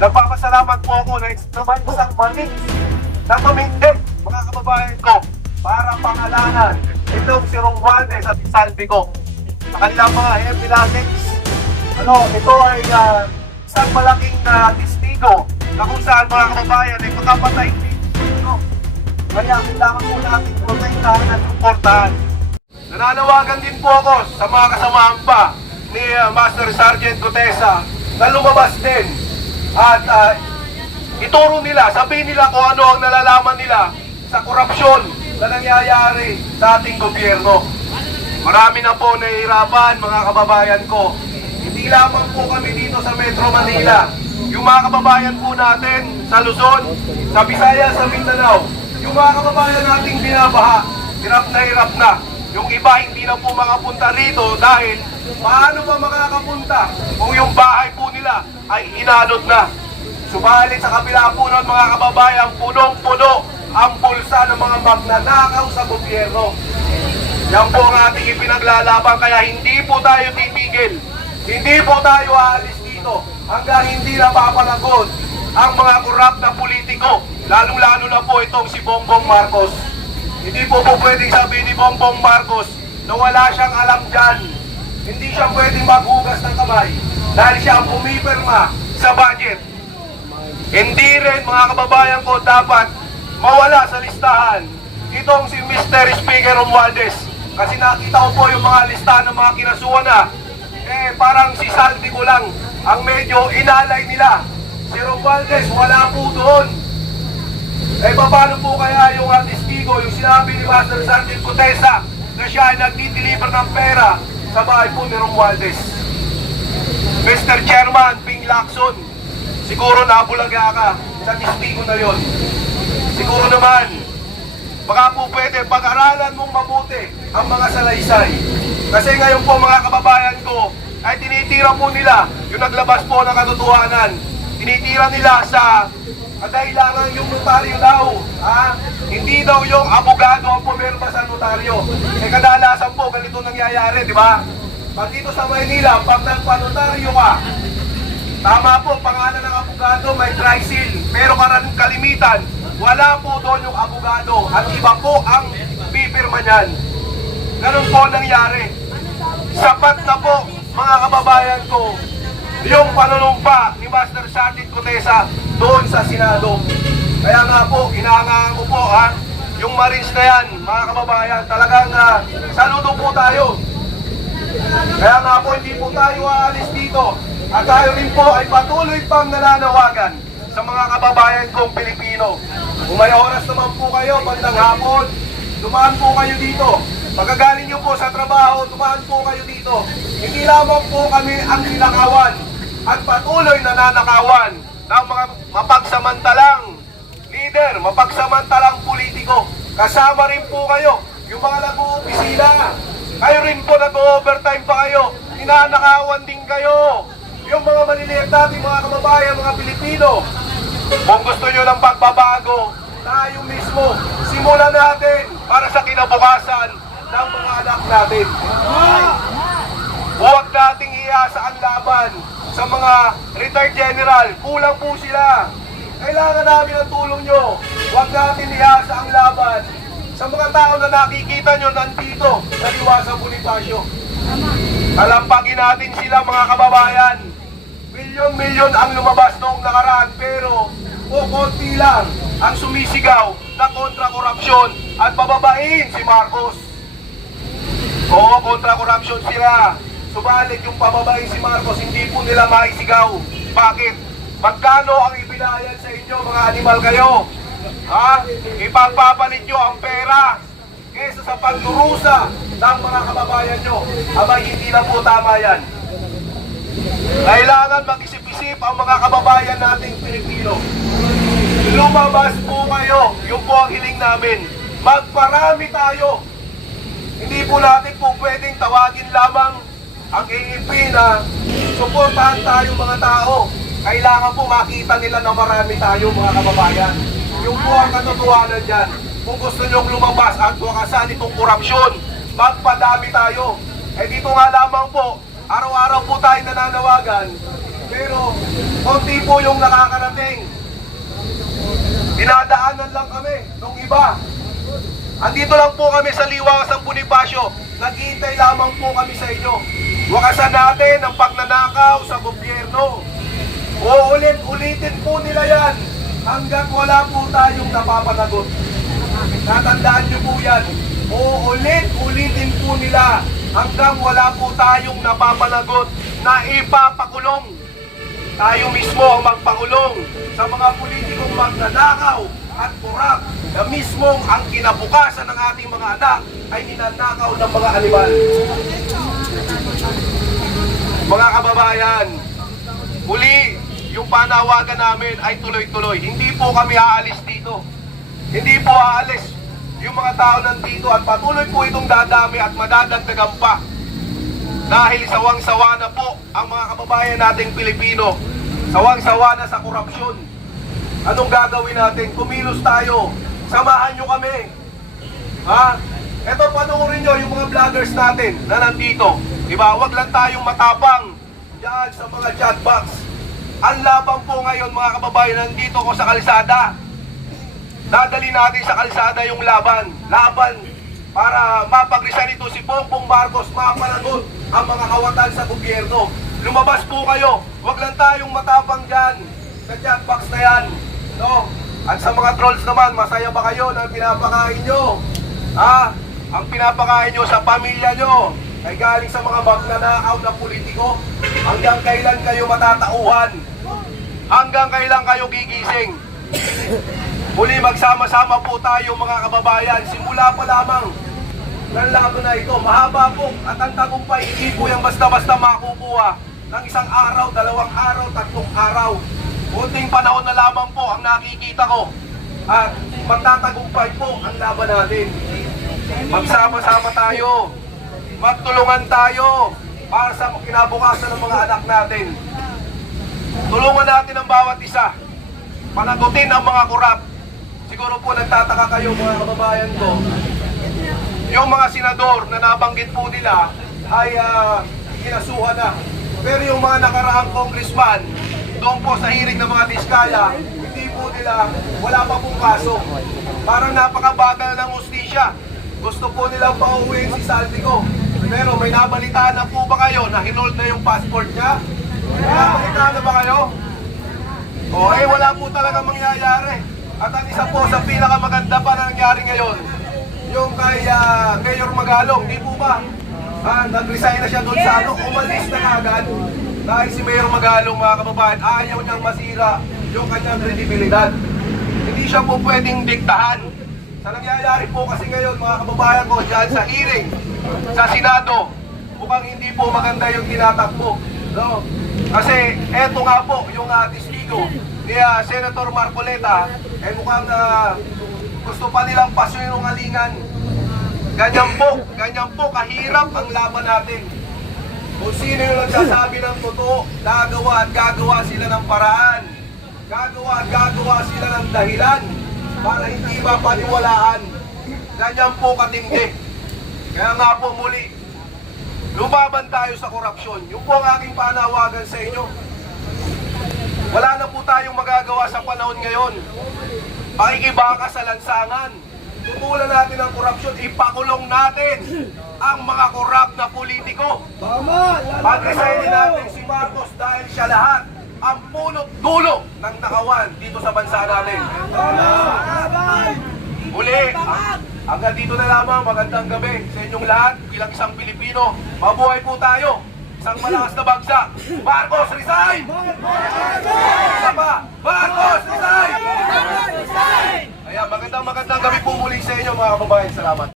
Nagpapasalamat po ako na naman isang manig na tumindig, mga kababayan ko, para pangalanan itong si Romualdez at Salvi ko sa kanilang mga heavy luggage. Ito ay isang malaking testigo na kung saan mga kababayan ay makapatay dito. Kaya kailangan po natin protektahan at suportahan. Nananawagan din po ako sa mga kasamahan pa ni Master Sergeant Gutesa na lumabas din at ituro nila, sabihin nila kung ano ang nalalaman nila sa korupsyon na nangyayari sa ating gobyerno. Marami na po nahihirapan, mga kababayan ko. Hindi lamang po kami dito sa Metro Manila. Yung mga kababayan po natin sa Luzon, sa Visayas, sa Mindanao, yung mga kababayan nating binabaha, hirap na. Yung iba hindi na po makapunta rito dahil paano pa makakapunta kung yung bahay po nila ay inanod na. Subalit sa kabila po nun, mga kababayan, punong-puno ang bulsa ng mga magnanakaw sa gobyerno. Yan po ang ating ipinaglalaban, kaya hindi po tayo titigil. Hindi po tayo aalis dito hanggang hindi napapanagot ang mga korap na politiko, lalong-lalo na po itong si Bongbong Marcos. Hindi po pwedeng sabihin ni Bongbong Marcos na wala siyang alam dyan. Hindi siya pwedeng maghugas ng kamay dahil siya ang pumipirma sa budget. Hindi rin, mga kababayan ko, dapat mawala sa listahan itong si Mr. Speaker Romualdez. Kasi nakita ko po yung mga listahan ng mga kinasuhan na parang si Salvi ko lang ang medyo inalay nila. Si Romualdez wala po doon. Paano po kaya yung testigo, yung sinabi ni Master Sergeant Gutesa na siya ay nagdi-deliver ng pera sa bahay po ni Romualdez? Mr. Chairman Ping Lacson, siguro nabulaga ka sa testigo na yon. Siguro naman, baka po pwede pag-aralan mong mabuti ang mga salaysay. Kasi ngayon po, mga kababayan ko, ay tinitira po nila yung naglabas po ng katotohanan. Tinitira nila sa kadahilangan yung notaryo daw. Hindi daw yung abogado ang pumirma sa notaryo. Kadalasan po, ganito nangyayari, di ba? Pag dito sa Maynila, pag nagpanotaryo ka, tama po, pangalan ng abogado, may tricycle. Pero kalimitan, wala po doon yung abogado. At iba po ang pipirma niyan. Ganun po nangyari. Sapat na po, mga kababayan ko, yung panunumpa ni Master Sergeant Gutesa doon sa Senado. Kaya nga po, inaangaan ko po yung Marines na yan, mga kababayan, talagang saludo po tayo. Kaya nga po, hindi po tayo aalis dito. At tayo rin po ay patuloy pang nananawagan sa mga kababayan kong Pilipino. Kung may oras naman po kayo, bandang hapon, dumaan po kayo dito. Pagkagaling nyo po sa trabaho, dumaan po kayo dito. Hindi lamang po kami ang ninakawan at patuloy na nanakawan ng mga mapagsamantalang leader, mapagsamantalang politiko. Kasama rin po kayo, yung mga nag-uopisina. Kayo rin po nag-overtime pa kayo. Ninanakawan din kayo. Yung mga maliliit natin, mga kababayan, mga Pilipino. Kung gusto nyo ng pagbabago, tayo mismo, simulan natin para sa kinabukasan ng mga anak natin. Huwag nating iasa ang laban sa mga retired general. Kulang po sila. Kailangan namin ang tulong nyo. Huwag natin iasa ang laban sa mga tao na nakikita nyo nandito sa Liwasa Bonifacio. Talampagin natin sila, mga kababayan. Milyon-milyon ang lumabas noong nakaraan, pero konti lang ang sumisigaw na kontra-korupsyon at pababain si Marcos. Oo, kontra-korupsyon sila. Subalit yung pababain si Marcos, hindi po nila maisigaw. Bakit? Magkano ang ibinayad sa inyo, mga animal kayo? Ipagpapalit nyo ang pera kesa sa pagdurusa ng mga kababayan nyo. Abay, hindi na po tama yan. Kailangan mag-isip-isip ang mga kababayan nating Pilipino. Lumabas po kayo, yung po ang hiling namin. Magparami tayo. Hindi po natin po pwedeng tawagin lamang ang AFP na suportahan tayo, mga tao. Kailangan po makita nila na marami tayo, mga kababayan. Yung po ang katotohanan dyan. Kung gusto nyong lumabas at wakasan itong korupsyon, magpadami tayo. Dito nga lamang po, araw-araw po tayo nananawagan Pero, konti po yung nakakarating. Dinadaanan lang kami nung iba. Andito lang po kami sa Liwangan Bonifacio. Naghihintay lamang po kami sa inyo. Wakasan natin ang pagnanakaw sa gobyerno. Uulit-ulitin po nila yan hanggat wala po tayong napapanagot. Natandaan nyo po yan. Uulit-ulitin po nila hanggang wala po tayong napapanagot na ipapakulong. Tayo mismo ang magpakulong sa mga politikong magnanakaw at kurap na mismong ang kinabukasan ng ating mga anak ay ninanakaw ng mga animal. Mga kababayan, muli, yung panawagan namin ay tuloy-tuloy. Hindi po kami aalis dito. Hindi po aalis yung mga tao nandito at patuloy po itong dadami at madadagdagan pa. Dahil sawang-sawa na po ang mga kababayan nating Pilipino. Sawang-sawa na sa korupsyon. Anong gagawin natin? Kumilos tayo. Samahan nyo kami. Ha? Eto, panoorin nyo yung mga vloggers natin na nandito. Diba? Huwag lang tayong matapang dyan sa mga chat box. Ang laban po ngayon mga kababayan, nandito ko sa kalsada. Dadali natin sa kalsada yung laban. Laban para mapagrisan ito si Bongbong Marcos, mapanagot ang mga kawatan sa gobyerno. Lumabas po kayo. Huwag lang tayong matapang dyan sa chat box na yan. No? At sa mga trolls naman, masaya ba kayo na pinapakain nyo? Ha? Ang pinapakain nyo sa pamilya nyo ay galing sa mga magnanakaw na politiko. Hanggang kailan kayo matatauhan? Hanggang kailan kayo gigising? Muli magsama-sama po tayo mga kababayan. Simula pa lamang ng laban na ito. Mahaba po at ang tagumpay hindi po yung basta-basta makukuha ng isang araw, 2 araw, 3 araw. Kunting panahon na lamang po ang nakikita ko at magtatagumpay po ang laban natin. Magsama-sama tayo. Magtulungan tayo para sa kinabukasan ng mga anak natin. Tulungan natin ang bawat isa. Panagutin ang mga kurap. Siguro po nagtataka kayo mga kababayan ko. Yung mga senador na nabanggit po nila ay kinasuhan na. Pero yung mga nakaraang congressman, doon po sa hearing ng mga diskaya, hindi po nila, wala pa pong kaso. Parang napakabagal ng hustisya. Gusto po nilang pauwiin si Saldico. Pero may nabalitaan na po ba kayo na hinold na yung passport niya? Nabalitaan na ba kayo? O wala po talaga mangyayari. At ang isa po sa pinakamaganda pa na nangyari ngayon, yung kay Mayor Magalong, di po ba? Nag-resign na siya doon sa umalis na agad. Dahil si Mayor Magalong mga kababayan, ayaw niyang masira yung kanyang kredibilidad. Hindi siya po pwedeng diktahan. Sa nangyayari po kasi ngayon mga kababayan ko, dyan sa hearing, sa Senado, mukhang hindi po maganda yung tinatakbo. No? Kasi eto nga po, yung testigo ni Senator Marcoleta, mukhang gusto pa nilang pasinungalingan. Ganyan po kahirap ang laban natin. Kung sino yung nagsasabi ng totoo, gagawa at gagawa sila ng paraan. Gagawa at gagawa sila ng dahilan para hindi mapaniwalaan. Ganyan po katindi. Kaya nga po muli, lumaban tayo sa korupsyon. Yung po ang aking panawagan sa inyo. Wala na po tayong magagawa sa panahon ngayon. Pakikibaka sa lansangan. Tutulan natin ang korupsyon, ipakulong natin ang mga korap na politiko. Pag-resignin natin si Marcos dahil siya lahat ang punot dulo ng nakawan dito sa bansa natin. Muli, hanggang dito na lamang. Magandang gabi sa inyong lahat bilang isang Pilipino. Mabuhay po tayo. Isang malakas na bagsak. Marcos, resign! Isa pa, Marcos, resign! Kaya magandang gabi po muli sa inyo mga kababayan. Salamat.